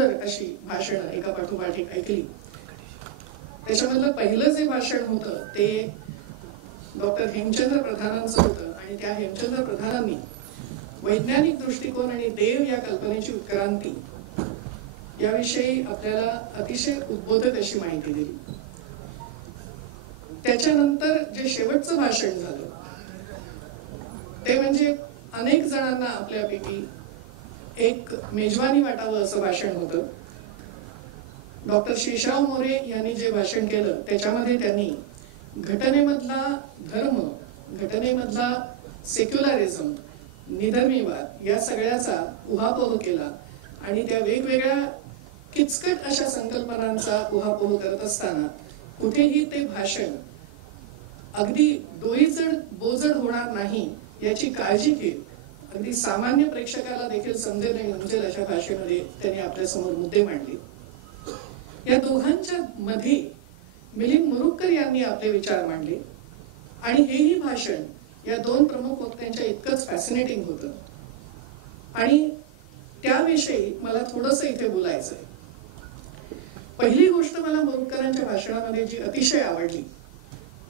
अशी भाषण एका पाठोपाठ एक ऐकली. त्याच्यामधलं पहिलं जे भाषण होतं ते डॉक्टर हेमचंद्र प्रधानांचं होतं आणि त्या हेमचंद्र प्रधानांनी वैज्ञानिक दृष्टिकोन आणि देव या कल्पनेची उत्क्रांती याविषयी आपल्याला अतिशय उद्बोधक अशी माहिती दिली. त्याच्यानंतर जे शेवटचं भाषण झालं ते म्हणजे अनेक जणांना आपल्यापैकी एक मेजवानी वाटावं असं भाषण होतं. डॉक्टर शेषराव मोरे यांनी जे भाषण केलं त्याच्यामध्ये त्यांनी घटनेमधला धर्म, घटनेमधला सेक्युलरिझम, निधर्मीवाद या सगळ्याचा उहापोह केला आणि त्या वेगवेगळ्या किचकट अशा संकल्पनांचा उहापोह करत असताना कुठेही ते भाषण अगदी डोईजड बोजड होणार नाही याची काळजी घेत अगदी सामान्य प्रेक्षकाला देखील समजेल आणि उमजेल अशा भाषेमध्ये त्यांनी आपल्या समोर मुद्दे मांडले. या दोघांच्या मध्ये मिलिंद मुरुगकर यांनी आपले विचार मांडले आणि हेही भाषण या दोन प्रमुख वक्त्यांच्या इतकंच फॅसिनेटिंग होतं आणि त्याविषयी मला थोडंसं इथे बोलायचंय. पहिली गोष्ट मला मुरुगकरांच्या भाषणामध्ये जी अतिशय आवडली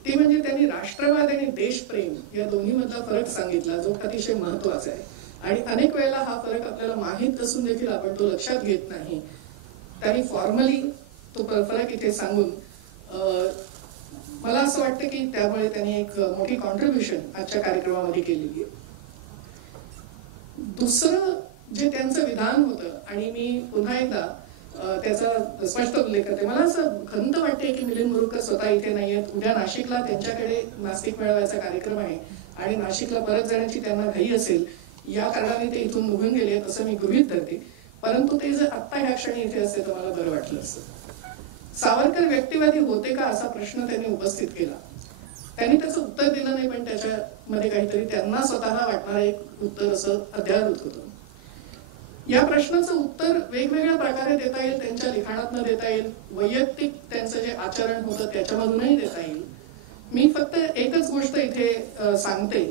ती म्हणजे त्यांनी राष्ट्रवाद आणि देशप्रेम या दोन्ही मधला फरक सांगितला, जो अतिशय महत्वाचा आहे आणि अनेक वेळेला हा फरक आपल्याला माहीत असून देखील आपण तो लक्षात घेत नाही. त्यांनी फॉर्मली तो फरक इथे सांगून मला असं वाटतं की त्यामुळे त्यांनी एक मोठी कॉन्ट्रीब्युशन आजच्या कार्यक्रमामध्ये केलेली आहे. दुसरं जे त्यांचं विधान होतं आणि मी पुन्हा एकदा त्याचा स्पष्ट उल्लेख करते. मला असं खंत वाटते की मिलिंद मुरुगकर स्वतः इथे नाहीयेत. उद्या नाशिकला त्यांच्याकडे नास्तिक मेळाव्याचा कार्यक्रम आहे आणि नाशिकला परत जाण्याची त्यांना घाई असेल या कारणाने ते इथून निघून गेले असं मी गृहीत धरते. परंतु ते जर आत्ता ह्या क्षणी इथे असते तर मला बरं वाटलं असतं. सावरकर व्यक्तिवादी होते का असा प्रश्न त्यांनी उपस्थित केला. त्यांनी त्याचं उत्तर दिलं नाही पण त्याच्यामध्ये काहीतरी त्यांना स्वतःला वाटणारं एक उत्तर असं अद्यावत होतं. या प्रश्नाचं उत्तर वेगवेगळ्या प्रकारे देता येईल. त्यांच्या लिखाणातनं देता येईल, वैयक्तिक त्यांचं जे आचरण होतं त्याच्यामधूनही देता येईल. मी फक्त एकच गोष्ट इथे सांगते.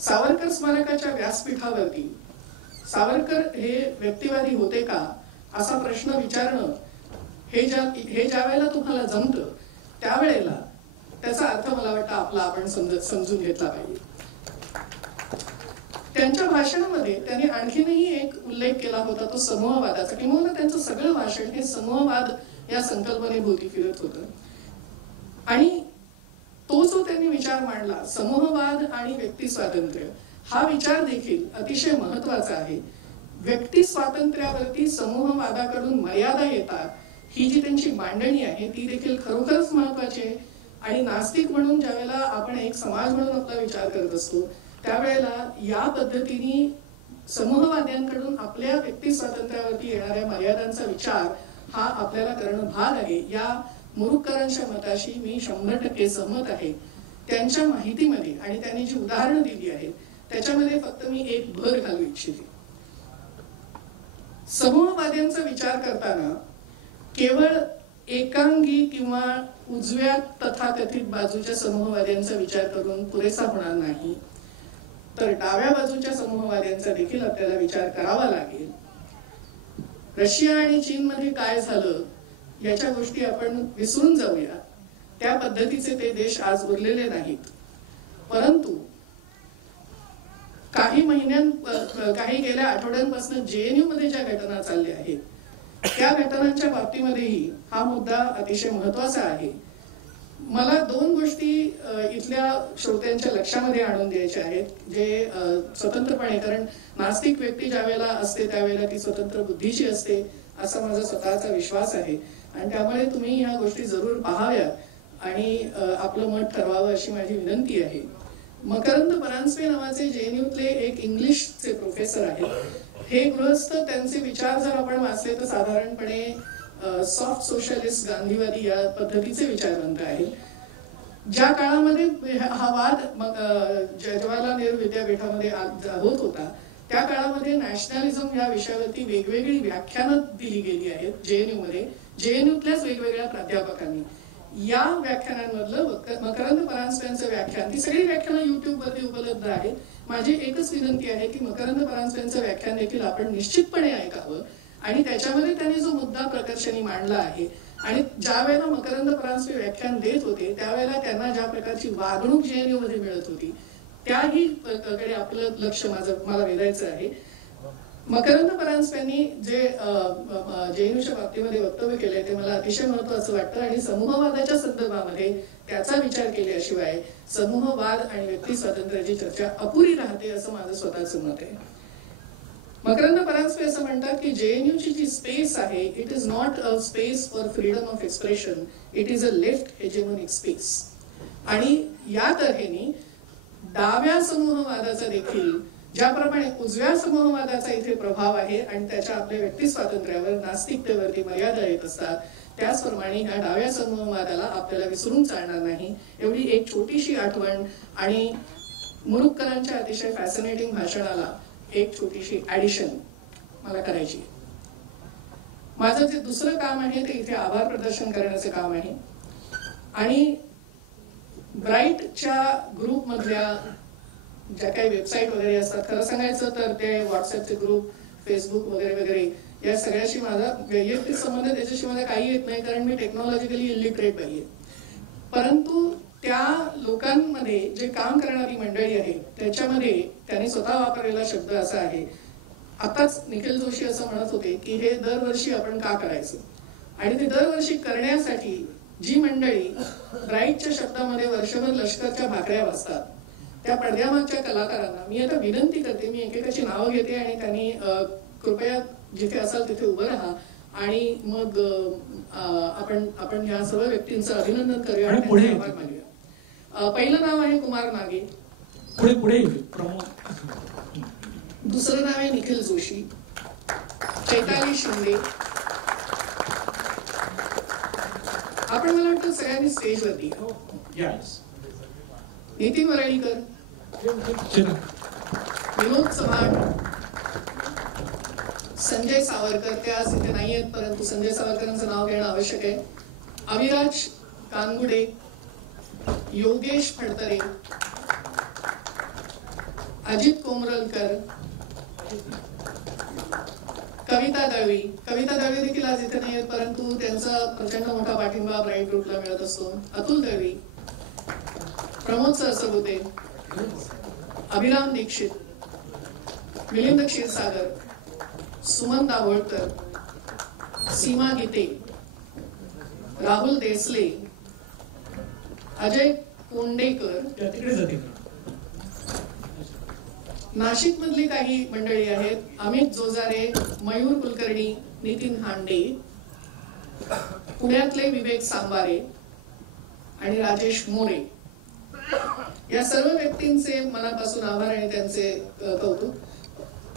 सावरकर स्मारकाच्या व्यासपीठावरती सावरकर हे व्यक्तिवादी होते का असा प्रश्न विचारणं हे ज्या वेळेला तुम्हाला जमतं त्यावेळेला त्याचा अर्थ मला वाटतं आपला आपण समजून घेतला पाहिजे. त्यांच्या भाषणामध्ये त्यांनी आणखीनही एक उल्लेख केला होता तो समूहवादाचा. किंवा त्यांचं सगळं भाषण हे समूहवाद या संकल्पनेभोवती फिरत होतं आणि तो जो त्यांनी विचार मांडला समूहवाद आणि व्यक्ती स्वातंत्र्य हा विचार देखील अतिशय महत्वाचा आहे. व्यक्ती स्वातंत्र्यावरती समूहवादाकडून मर्यादा येतात ही जी त्यांची मांडणी आहे ती देखील खरोखरच महत्वाची आहे. आणि नास्तिक म्हणून ज्यावेळेला आपण एक समाज म्हणून आपला विचार करत असतो त्यावेळेला या पद्धतीने समूहवाद्यांकडून आपल्या व्यक्ती स्वातंत्र्यावरती येणाऱ्या मर्यादांचा विचार हा आपल्याला करणं भाग आहे. या मुरुगकरांच्या मताशी मी 100% सहमत आहे. त्यांच्या माहितीमध्ये आणि त्यांनी जी उदाहरणं दिली आहेत त्याच्यामध्ये फक्त मी एक भर घालू इच्छिते. समूहवाद्यांचा विचार करताना केवळ एकांगी किंवा उजव्या तथाकथित बाजूच्या समूहवाद्यांचा विचार करून पुरेसा होणार नाही तर डाव्या बाजूच्या समूहवाद्यांचा देखील आपल्याला विचार करावा लागेल. रशिया आणि चीन मध्ये काय झालं याच्या गोष्टी आपण विसरून जाऊया. त्या पद्धतीचे ते देश आज उरलेले नाहीत. परंतु काही गेल्या आठवड्यांपासून जेएनयू मध्ये ज्या घटना चालल्या आहेत त्या घटनांच्या बाबतीमध्येही हा मुद्दा अतिशय महत्वाचा आहे. मला दोन गोष्टी इथल्या श्रोत्यांच्या लक्षामध्ये आणून द्यायच्या आहेत जे स्वतंत्रपणे, कारण नास्तिक व्यक्ती ज्या वेळेला असते त्यावेळेला ती स्वतंत्र बुद्धीची असते असा माझा स्वतःचा विश्वास आहे आणि त्यामुळे तुम्ही ह्या गोष्टी जरूर पाहाव्यात आणि आपलं मत ठरवावं अशी माझी विनंती आहे. मकरंद परांजपे नावाचे जेएनयूतले एक इंग्लिशचे प्रोफेसर आहेत. हे गृहस्थ त्यांचे विचार जर आपण वाचले तर साधारणपणे सॉफ्ट सोशलिस्ट गांधीवादी या पद्धतीचे विचारवंत आहेत. ज्या काळामध्ये हा वाद जवाहरलाल नेहरू विद्यापीठामध्ये होत होता त्या काळामध्ये नॅशनलिझम या विषयावरती वेगवेगळी व्याख्यानं दिली गेली आहेत जेएनयू मध्ये, जेएनयूतल्याच वेगवेगळ्या प्राध्यापकांनी. या व्याख्यानांमधलं मकरंद परांजपेंचं व्याख्यान, ती सगळी व्याख्यानं युट्यूबवरती उपलब्ध आहेत. माझी एकच विनंती आहे की मकरंद परांजपेंचं व्याख्यान देखील आपण निश्चितपणे ऐकावं आणि त्याच्यामध्ये त्यांनी जो मुद्दा प्रकर्षाने मांडला आहे आणि ज्या वेळेला मकरंद परांजपे व्याख्यान देत होते त्यावेळेला त्यांना ज्या प्रकारची वागणूक JNU मध्ये मिळत होती त्याही कडे आपलं लक्ष मला वेधायचं आहे. मकरंद परांजपेंनी जे JNUच्या बाबतीमध्ये वक्तव्य केलंय ते मला अतिशय महत्वाचं वाटतं आणि समूहवादाच्या संदर्भामध्ये त्याचा विचार केल्याशिवाय समूहवाद आणि व्यक्ती स्वातंत्र्याची चर्चा अपुरी राहते असं माझं स्वतःचं मत आहे. मकरंद परांजपे असं म्हणतात की JNUची जी स्पेस आहे it is not a space for freedom of expression, it is a left hegemonic space. आणि या तऱ्हेने डाव्या समूहवादाचा देखील ज्याप्रमाणे उजव्या समूहवादाचा इथे प्रभाव आहे आणि त्याच्या आपल्या व्यक्ती स्वातंत्र्यावर नास्तिकतेवरती मर्यादा येत असतात त्याचप्रमाणे ह्या डाव्या समूहवादाला आपल्याला विसरून चालणार नाही. एवढी एक छोटीशी आठवण आणि मुरुक्करांच्या अतिशय फॅसिनेटिंग भाषणाला एक छोटीशी ऍडिशन मला करायची. माझं जे दुसरं काम आहे ते इथे आभार प्रदर्शन करण्याचं काम आहे आणि ब्राईटच्या ग्रुप मधल्या ज्या काही वेबसाईट वगैरे असतात खरं सांगायचं तर ते व्हॉट्सअपचे ग्रुप फेसबुक वगैरे वगैरे या सगळ्याशी माझा वैयक्तिक संबंध त्याच्याशी मला काही येत नाही कारण मी टेक्नॉलॉजिकली इलिटरेट नाहीये. परंतु त्या लोकांमध्ये जे काम करणारी मंडळी आहे त्याच्यामध्ये त्यांनी स्वतः वापरलेला शब्द असा आहे. आताच निखिल जोशी असं म्हणत होते की हे दरवर्षी आपण का करायचं आणि ते दरवर्षी करण्यासाठी जी मंडळी ब्राईटच्या शब्दामध्ये वर्षभर लष्करच्या भाकऱ्या वाजतात त्या पडद्यामागच्या कलाकारांना मी आता विनंती करते, मी एकेकाची नावं घेते आणि त्यांनी कृपया जिथे असाल तिथे उभं राहा आणि मग आपण ह्या सर्व व्यक्तींचं अभिनंदन करूया आणि त्यांचे आभार मानूया. पहिलं नाव आहे कुमार नागे, दुसरं नाव आहे निखिल जोशी, चैताली शिंदे. आपण मला वाटतं सगळ्यांनी स्टेजवरती नितीन वरळीकर, विनोद चव्हाण, संजय सावरकर, ते आज इथे नाही आहेत परंतु संजय सावरकरांचं नाव घेणं आवश्यक आहे, अविराज कानगुडे, योगेश फडतरे, अजित कोमरलकर, कविता दळवी देखील आज इथे नाही आहेत परंतु त्यांचा प्रचंड मोठा पाठिंबा ब्राईट ग्रुपला मिळत असतो, अतुल दळवी, प्रमोद सरसबुते, अभिराम दीक्षित, मिलिंद क्षीरसागर, सुमन दाभोळकर, सीमा गीते, राहुल देसले, अजय कोंडेकर, नाशिक मधली काही मंडळी आहेत, अमित जोजारे, मयूर कुलकर्णी, नितीन हांडे, पुण्यातले विवेक सांबारे आणि राजेश मोरे. या सर्व व्यक्तींचे मनापासून आभार आणि त्यांचे कौतुक.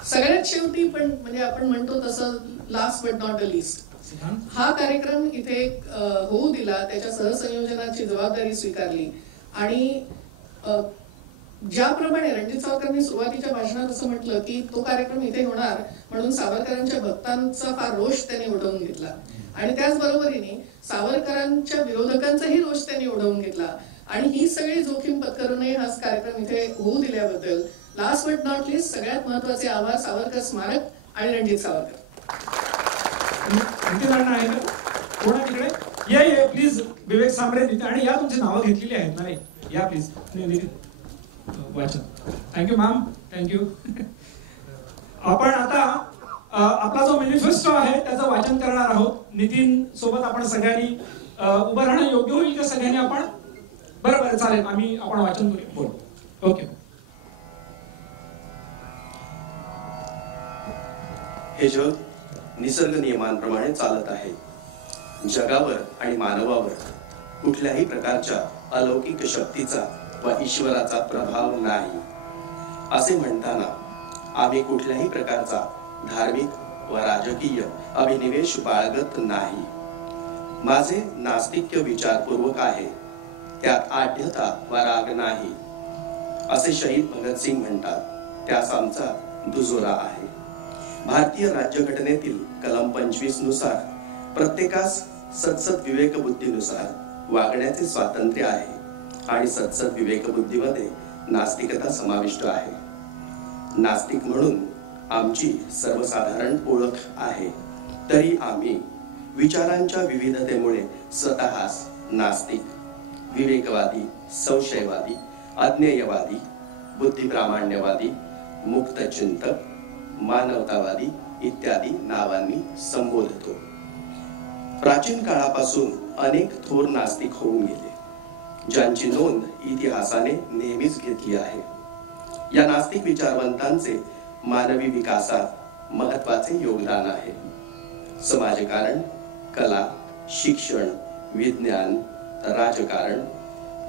सगळ्यात शेवटी पण म्हणजे आपण म्हणतो तसं last but not the list हा कार्यक्रम इथे होऊ दिला, त्याच्या सहसंयोजनाची जबाबदारी स्वीकारली आणि ज्याप्रमाणे रणजित सावरकरांनी सुरुवातीच्या भाषणात असं म्हटलं की तो कार्यक्रम इथे होणार म्हणून सावरकरांच्या भक्तांचा फार रोष त्यांनी ओढवून घेतला आणि त्याचबरोबरीने सावरकरांच्या विरोधकांचाही रोष त्यांनी ओढवून घेतला आणि ही सगळी जोखीम पत्करूनही हा कार्यक्रम इथे होऊ दिल्याबद्दल लास्ट बट नॉट लिस्ट सगळ्यात महत्वाचे आभार सावरकर स्मारक आणि रणजित सावरकर. या प्लीज विवेक सांबरे आणि या तुमची नावं घेतलेली आहेत ना, या प्लीज वाचन. Thank you ma'am, thank you. आपण आता आपला जो मॅनिफेस्टो आहे त्याचं वाचन करणार आहोत. नितीन सोबत आपण सगळ्यांनी उभं राहणं योग्य होईल का सगळ्यांनी? आपण बरोबर चालेल, आपण वाचन करूया. बोल. ओके. हे जग निसर्ग नियमांप्रमाणे चालत आहे. जगावर आणि मानवावर कुठल्याही प्रकारच्या अलौकिक शक्तीचा व ईश्वराचा प्रभाव नाही असे म्हणताना आम्ही कुठल्याही प्रकारचा धार्मिक व राजकीय अभिनिवेश बाळगत नाही. माझे नास्तिक्य विचारपूर्वक आहे, त्यात आढ्यता व राग नाही असे शहीद भगतसिंग म्हणतात. त्यास आमचा दुजोरा आहे. भारतीय राज्यघटनेतील कलम 25 नुसार प्रत्येकास सत्सद विवेक बुद्धीनुसार वागण्याचे स्वातंत्र्य आहे आणि सत्सद विवेक बुद्धीमध्ये नास्तिकता समाविष्ट आहे. नास्तिक म्हणून आमची सर्वसाधारण ओळख आहे. तरी आम्ही विचारांच्या विविधतेमुळे स्वतःस नास्तिक, विवेकवादी, संशयवादी, अज्ञेयवादी, बुद्धिप्रामाण्यवादी, मुक्तचिंतक, मानवतावादी इत्यादी नावांनी संबोधतो. प्राचीन काळापासून अनेक थोर नास्तिक होऊन गेले, ज्यांची नोंद इतिहासाने नेहमीच घेतली आहे. या नास्तिक विचारवंतांचे मानवी विकासात महत्वाचे योगदान आहे. समाजकारण, कला, शिक्षण, विज्ञान, राजकारण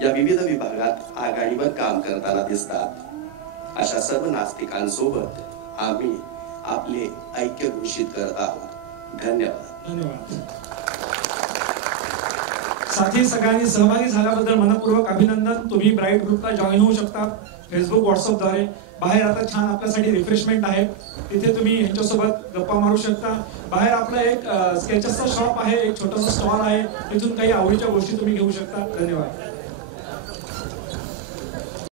या विविध विभागात आघाडीवर काम करताना दिसतात. अशा सर्व नास्तिकांसोबत आम्ही आपले ऐक्य घोषित करत आहोत. धन्यवाद. धन्यवाद. साथी सगळ्यांनी सहभागी झाल्याबद्दल मनपूर्वक अभिनंदन. तुम्ही ब्राईट ग्रुपला जॉईन होऊ शकता फेसबुक, व्हॉट्सअपद्वारे. बाहेर आता छान आपल्यासाठी रिफ्रेशमेंट आहे, तिथे तुम्ही यांच्यासोबत गप्पा मारू शकता. बाहेर आपलं एक स्केचेसचा शॉप आहे, एक छोटासा स्टॉल आहे, तिथून काही आवडीच्या गोष्टी तुम्ही घेऊ शकता. धन्यवाद.